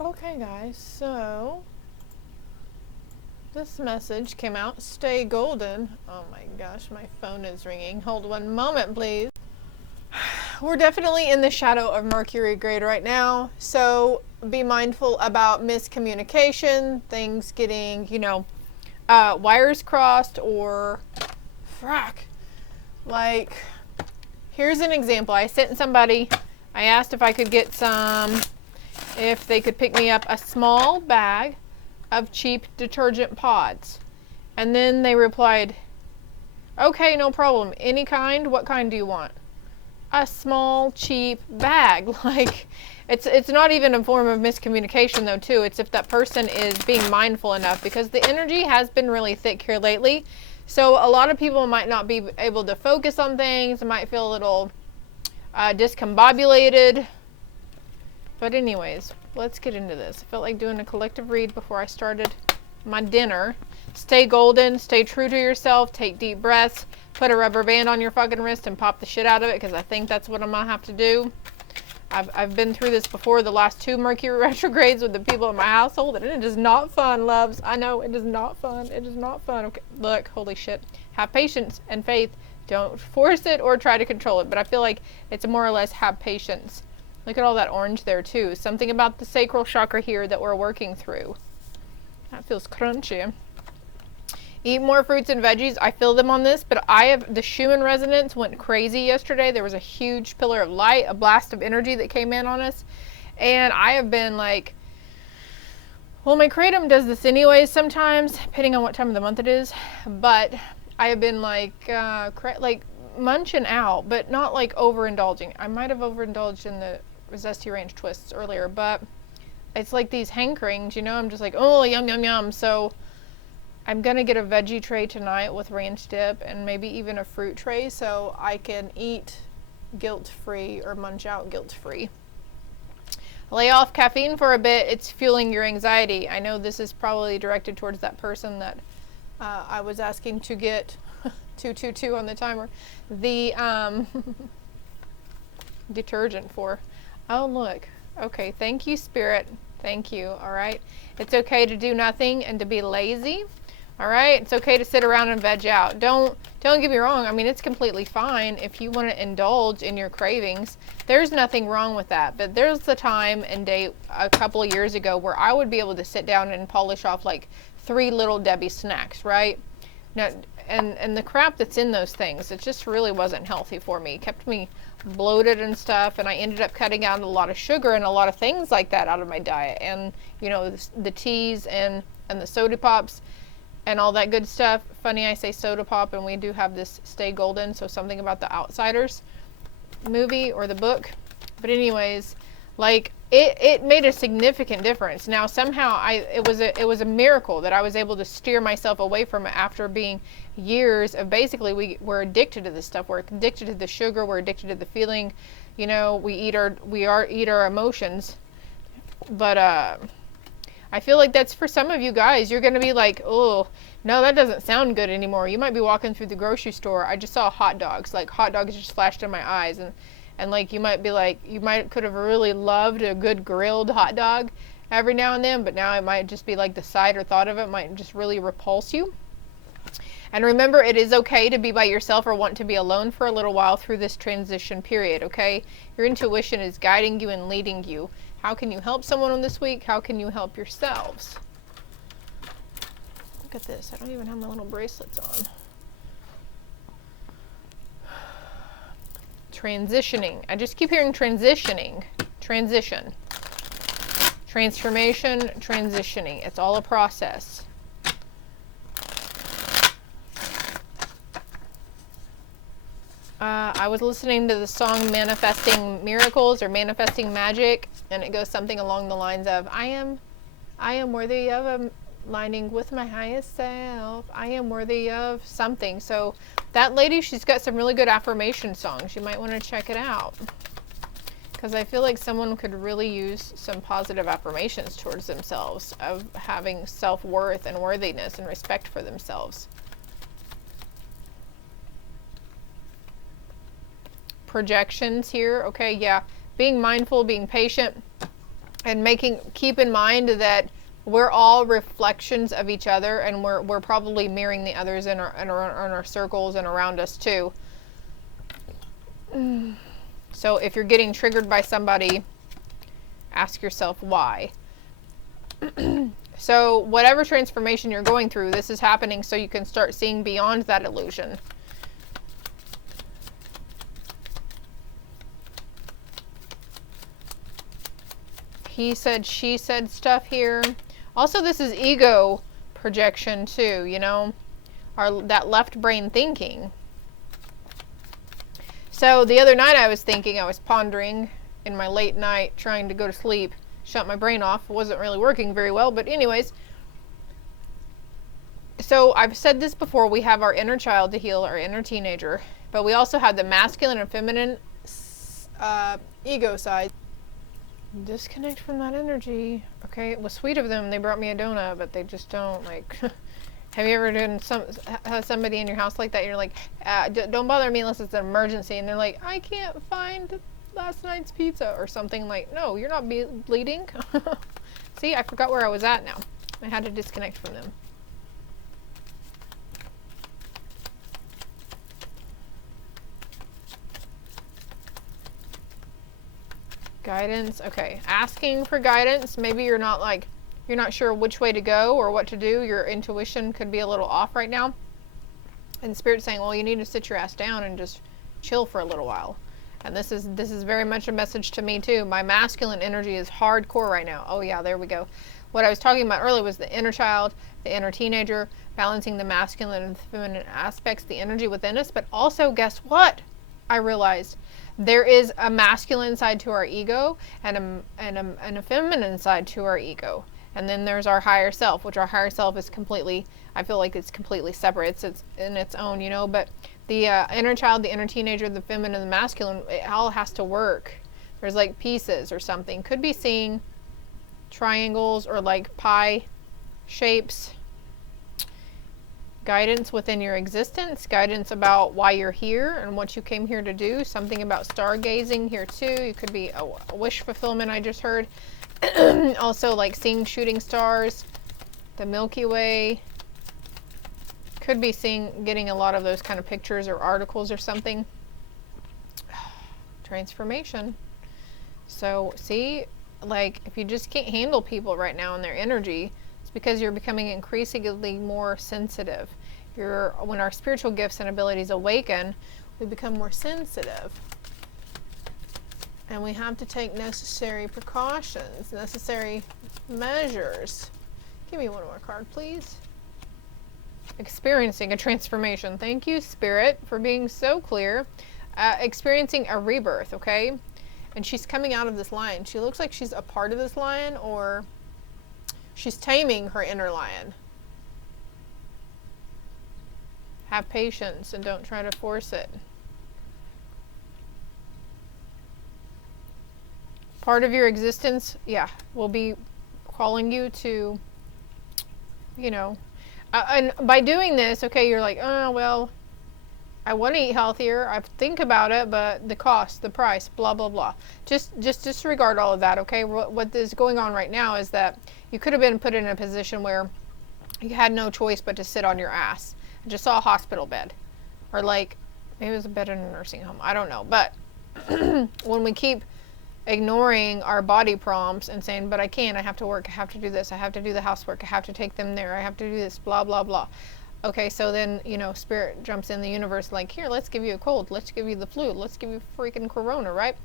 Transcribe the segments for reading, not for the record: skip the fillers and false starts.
Okay, guys, so this message came out. Stay golden. Oh my gosh, my phone is ringing. Hold one moment, please. We're definitely in the shadow of Mercury grade right now, so be mindful about miscommunication, things getting, wires crossed, or frack. Like, here's an example. I sent somebody, I asked if I could get if they could pick me up a small bag of cheap detergent pods. And then they replied, okay, no problem. Any kind? What kind do you want? A small, cheap bag. Like, it's not even a form of miscommunication though, too. It's if that person is being mindful enough, because the energy has been really thick here lately. So a lot of people might not be able to focus on things, might feel a little discombobulated. But anyways, let's get into this. I felt like doing a collective read before I started my dinner. Stay golden, stay true to yourself, take deep breaths, put a rubber band on your fucking wrist and pop the shit out of it, because I think that's what I'm gonna have to do. I've been through this before, the last 2 Mercury retrogrades with the people in my household, and it is not fun, loves. I know, it is not fun. It is not fun. Okay, look, holy shit. Have patience and faith. Don't force it or try to control it, but I feel like it's more or less have patience. Look at all that orange there too. Something about the sacral chakra here that we're working through. That feels crunchy. Eat more fruits and veggies. I feel them on this, but the Schumann resonance went crazy yesterday. There was a huge pillar of light, a blast of energy that came in on us. And I have been like, well, my kratom does this anyways sometimes, depending on what time of the month it is. But I have been like munching out, but not like overindulging. I might have overindulged in the Zesty Ranch twists earlier, but it's like these hankerings, I'm just like, oh, yum, yum, yum. So I'm going to get a veggie tray tonight with ranch dip and maybe even a fruit tray so I can eat guilt-free or munch out guilt-free. Lay off caffeine for a bit. It's fueling your anxiety. I know this is probably directed towards that person that I was asking to get 222 on the timer. The detergent for. Oh, look. Okay, thank you, Spirit. Thank you, all right? It's okay to do nothing and to be lazy, all right? It's okay to sit around and veg out. Don't get me wrong. I mean, it's completely fine if you want to indulge in your cravings. There's nothing wrong with that. But there's the time and date a couple of years ago where I would be able to sit down and polish off like 3 Little Debbie snacks, right? Now, and the crap that's in those things, it just really wasn't healthy for me. It kept me bloated and stuff, and I ended up cutting out a lot of sugar and a lot of things like that out of my diet. And the teas and the soda pops and all that good stuff. Funny I say soda pop, and we do have this Stay Golden, so something about the Outsiders movie or the book. But anyways, like it made a significant difference. Now somehow it was a miracle that I was able to steer myself away from it after being years of basically we're addicted to this stuff. We're addicted to the sugar. We're addicted to the feeling. We eat our emotions. But I feel like that's for some of you guys. You're gonna be like, oh no, that doesn't sound good anymore. You might be walking through the grocery store. I just saw hot dogs. Like hot dogs just flashed in my eyes, and like you might could have really loved a good grilled hot dog every now and then, but now it might just be like the sight or thought of it might just really repulse you. And remember, it is okay to be by yourself or want to be alone for a little while through this transition period, okay? Your intuition is guiding you and leading you. How can you help someone on this week? How can you help yourselves? Look at this. I don't even have my little bracelets on. Transitioning. I just keep hearing transitioning. Transition. Transformation, transitioning. It's all a process. I was listening to the song Manifesting Miracles or Manifesting Magic, and it goes something along the lines of, I am worthy of aligning with my highest self. I am worthy of something. So that lady, she's got some really good affirmation songs. You might want to check it out, because I feel like someone could really use some positive affirmations towards themselves of having self-worth and worthiness and respect for themselves. Projections here. Okay, yeah. Being mindful, being patient. And keep in mind that we're all reflections of each other, and we're probably mirroring the others in our circles and around us too. So if you're getting triggered by somebody, ask yourself why. So whatever transformation you're going through, this is happening so you can start seeing beyond that illusion. He said, she said stuff here. Also, this is ego projection too, you know, that left brain thinking. So the other night I was pondering in my late night, trying to go to sleep, shut my brain off. It wasn't really working very well, but anyways. So I've said this before, we have our inner child to heal, our inner teenager, but we also have the masculine and feminine ego side. Disconnect from that energy. Okay, it was sweet of them. They brought me a donut, but they just don't, like, have you ever had somebody in your house like that? You're like, don't bother me unless it's an emergency. And they're like, I can't find last night's pizza or something. Like, no, you're not bleeding. See, I forgot where I was at now. I had to disconnect from them. Guidance. Okay, asking for guidance. Maybe you're not sure which way to go or what to do. Your intuition could be a little off right now. And Spirit's saying, well, you need to sit your ass down and just chill for a little while. And this is very much a message to me too. My masculine energy is hardcore right now. Oh yeah, there we go. What I was talking about earlier was the inner child, the inner teenager, balancing the masculine and feminine aspects, the energy within us. But also, guess what? I realized there is a masculine side to our ego and a feminine side to our ego. And then there's our higher self, which our higher self is completely, I feel like it's completely separate. It's in its own, you know, but the inner child, the inner teenager, the feminine, the masculine, it all has to work. There's like pieces or something. Could be seeing triangles or like pie shapes. Guidance within your existence, guidance about why you're here and what you came here to do. Something about stargazing here too. You could be a wish fulfillment, I just heard. Also like seeing shooting stars, the Milky Way. Could be getting a lot of those kind of pictures or articles or something. Transformation. So see, like if you just can't handle people right now and their energy, because you're becoming increasingly more sensitive. When our spiritual gifts and abilities awaken, we become more sensitive. And we have to take necessary precautions, necessary measures. Give me one more card, please. Experiencing a transformation. Thank you, Spirit, for being so clear. Experiencing a rebirth, okay? And she's coming out of this lion. She looks like she's a part of this lion, or she's taming her inner lion. Have patience and don't try to force it. Part of your existence, yeah, will be calling you to, you know, and by doing this, okay, you're like, oh, well, I want to eat healthier. I think about it, but the cost, the price, blah, blah, blah. Just disregard all of that, okay? What is going on right now is that you could have been put in a position where you had no choice but to sit on your ass and just saw a hospital bed. Or like, maybe it was a bed in a nursing home. I don't know. But when we keep ignoring our body prompts and saying, but I can't, I have to work, I have to do this, I have to do the housework, I have to take them there, I have to do this, blah, blah, blah. Okay, so then, you know, Spirit jumps in the universe like, here, let's give you a cold, let's give you the flu, let's give you freaking corona, right?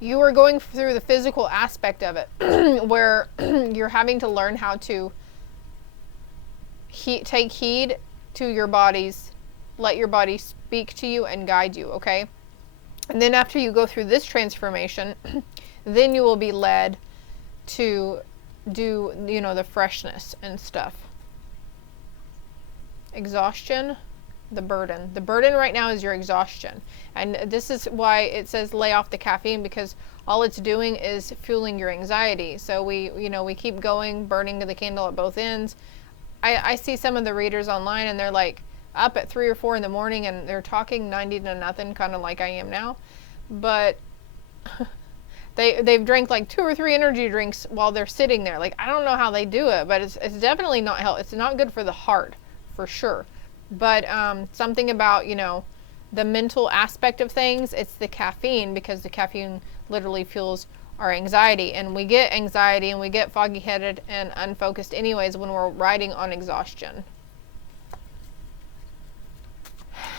You are going through the physical aspect of it where you're having to learn how to take heed to your bodies, let your body speak to you and guide you, okay? And then after you go through this transformation, then you will be led to do, you know, the freshness and stuff. Exhaustion, the burden. The burden right now is your exhaustion. And this is why it says lay off the caffeine, because all it's doing is fueling your anxiety. So we keep going, burning the candle at both ends. I see some of the readers online and they're like up at 3 or 4 in the morning and they're talking 90 to nothing, kind of like I am now. But They've drank like 2 or 3 energy drinks while they're sitting there. Like, I don't know how they do it, but it's definitely not healthy. It's not good for the heart, for sure. But something about, you know, the mental aspect of things, it's the caffeine, because the caffeine literally fuels our anxiety, and we get anxiety and we get foggy-headed and unfocused anyways when we're riding on exhaustion.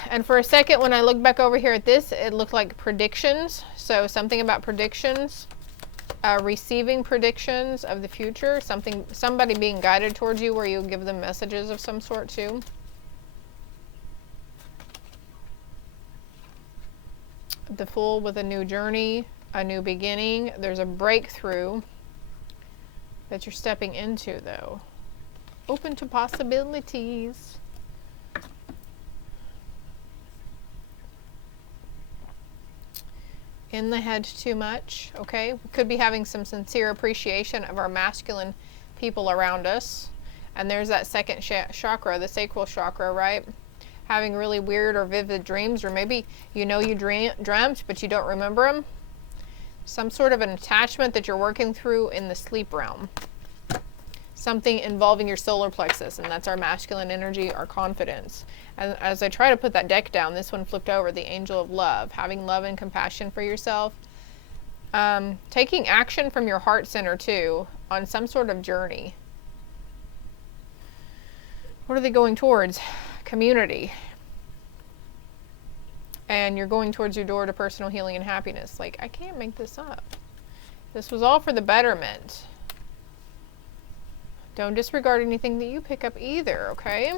And for a second, when I look back over here at this, it looked like predictions. So something about predictions, receiving predictions of the future, somebody being guided towards you, where you give them messages of some sort too. The Fool with a new journey, a new beginning. There's a breakthrough that you're stepping into, though. Open to possibilities. In the head too much, okay? We could be having some sincere appreciation of our masculine people around us. And there's that second chakra, the sacral chakra, right? Having really weird or vivid dreams, or maybe you know you dreamt, but you don't remember them. Some sort of an attachment that you're working through in the sleep realm. Something involving your solar plexus, and that's our masculine energy, our confidence. And as I try to put that deck down, this one flipped over, the Angel of Love. Having love and compassion for yourself. Taking action from your heart center, too, on some sort of journey. What are they going towards? Community. And you're going towards your door to personal healing and happiness. Like, I can't make this up. This was all for the betterment. Don't disregard anything that you pick up either, okay?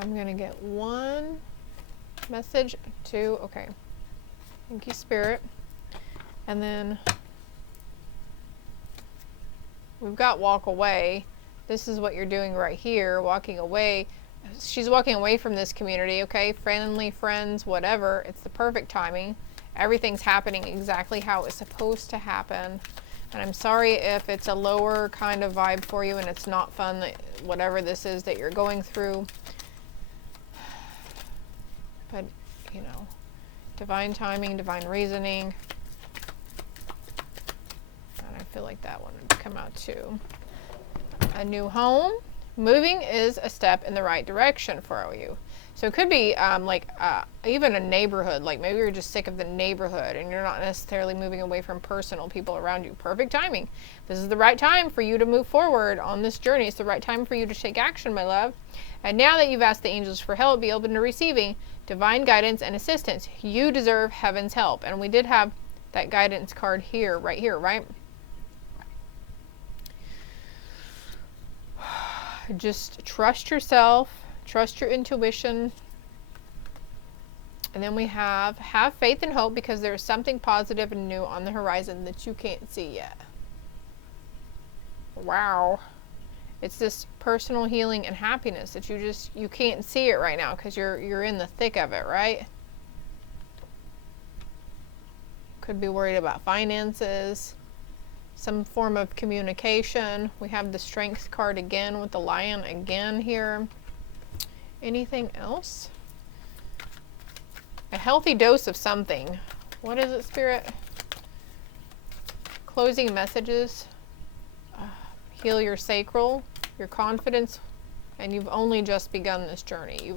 I'm going to get one message, two, okay. Thank you, Spirit. And then we've got walk away. This is what you're doing right here, walking away. She's walking away from this community, okay? Friendly friends, whatever. It's the perfect timing. Everything's happening exactly how it's supposed to happen. And I'm sorry if it's a lower kind of vibe for you and it's not fun, that whatever this is that you're going through. But, you know, divine timing, divine reasoning. And I feel like that one would come out too. A new home. Moving is a step in the right direction for you. So it could be even a neighborhood. Like maybe you're just sick of the neighborhood and you're not necessarily moving away from personal people around you. Perfect timing. This is the right time for you to move forward on this journey. It's the right time for you to take action, my love. And now that you've asked the angels for help, be open to receiving divine guidance and assistance. You deserve heaven's help. And we did have that guidance card here, right? Just trust yourself, trust your intuition. And then we have faith and hope, because there's something positive and new on the horizon that you can't see yet. Wow. It's this personal healing and happiness that you can't see it right now because you're in the thick of it, right? Could be worried about finances. Some form of communication. We have the Strength card again with the Lion again here. Anything else? A healthy dose of something. What is it, Spirit? Closing messages. Heal your sacral, your confidence, and you've only just begun this journey.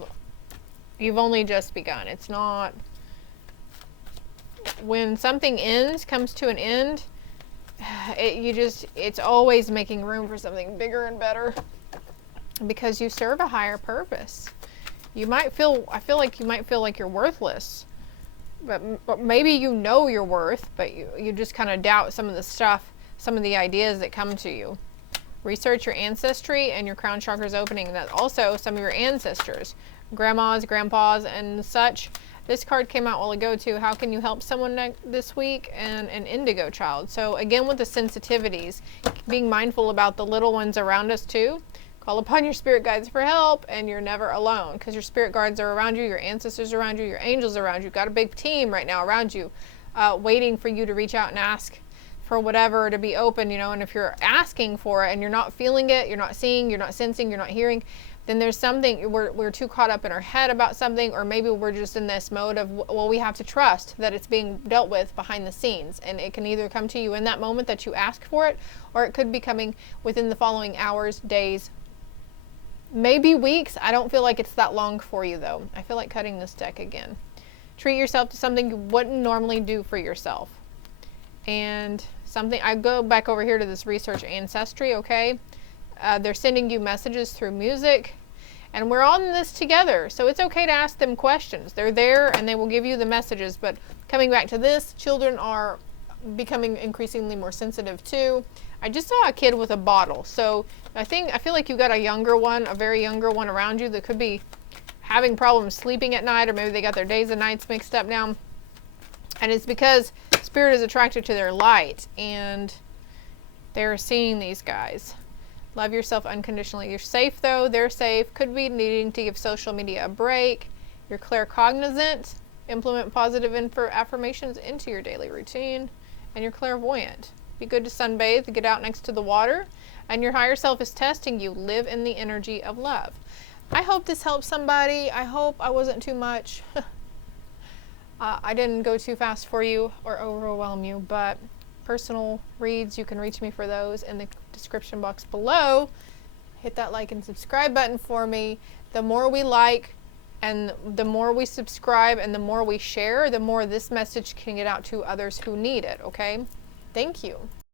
You've only just begun. It's not... When something comes to an end, it's always making room for something bigger and better, because you serve a higher purpose. I feel like you might feel like you're worthless, but maybe you know your worth, but you just kind of doubt some of the stuff, some of the ideas that come to you. Research your ancestry and your crown chakra's opening. That also some of your ancestors, grandmas, grandpas, and such. This card came out a while ago too. How can you help someone this week? And an indigo child. So again, with the sensitivities, being mindful about the little ones around us too. Call upon your spirit guides for help, and you're never alone, because your spirit guides are around you, your ancestors are around you, your angels are around you. You've got a big team right now around you, waiting for you to reach out and ask for whatever, to be open, you know. And if you're asking for it and you're not feeling it, you're not seeing, you're not sensing, you're not hearing, then there's something, we're too caught up in our head about something, or maybe we're just in this mode of, well, we have to trust that it's being dealt with behind the scenes, and it can either come to you in that moment that you ask for it, or it could be coming within the following hours, days, maybe weeks. I don't feel like it's that long for you though. I feel like cutting this deck again. Treat yourself to something you wouldn't normally do for yourself. And something, I go back over here to this research ancestry, okay? They're sending you messages through music, and we're all in this together, so it's okay to ask them questions. They're there and they will give you the messages. But coming back to this, children are becoming increasingly more sensitive too. I just saw a kid with a bottle, so I feel like you got a younger one, a very younger one around you that could be having problems sleeping at night, or maybe they got their days and nights mixed up now. And it's because Spirit is attracted to their light, and they're seeing these guys. Love yourself unconditionally. You're safe though. They're safe. Could be needing to give social media a break. You're claircognizant. Implement positive affirmations into your daily routine. And you're clairvoyant. Be good to sunbathe. Get out next to the water. And your higher self is testing you. Live in the energy of love. I hope this helps somebody. I hope I wasn't too much. I didn't go too fast for you or overwhelm you, but personal reads, you can reach me for those in the description box below. Hit that like and subscribe button for me. The more we like and the more we subscribe and the more we share, the more this message can get out to others who need it, okay? Thank you.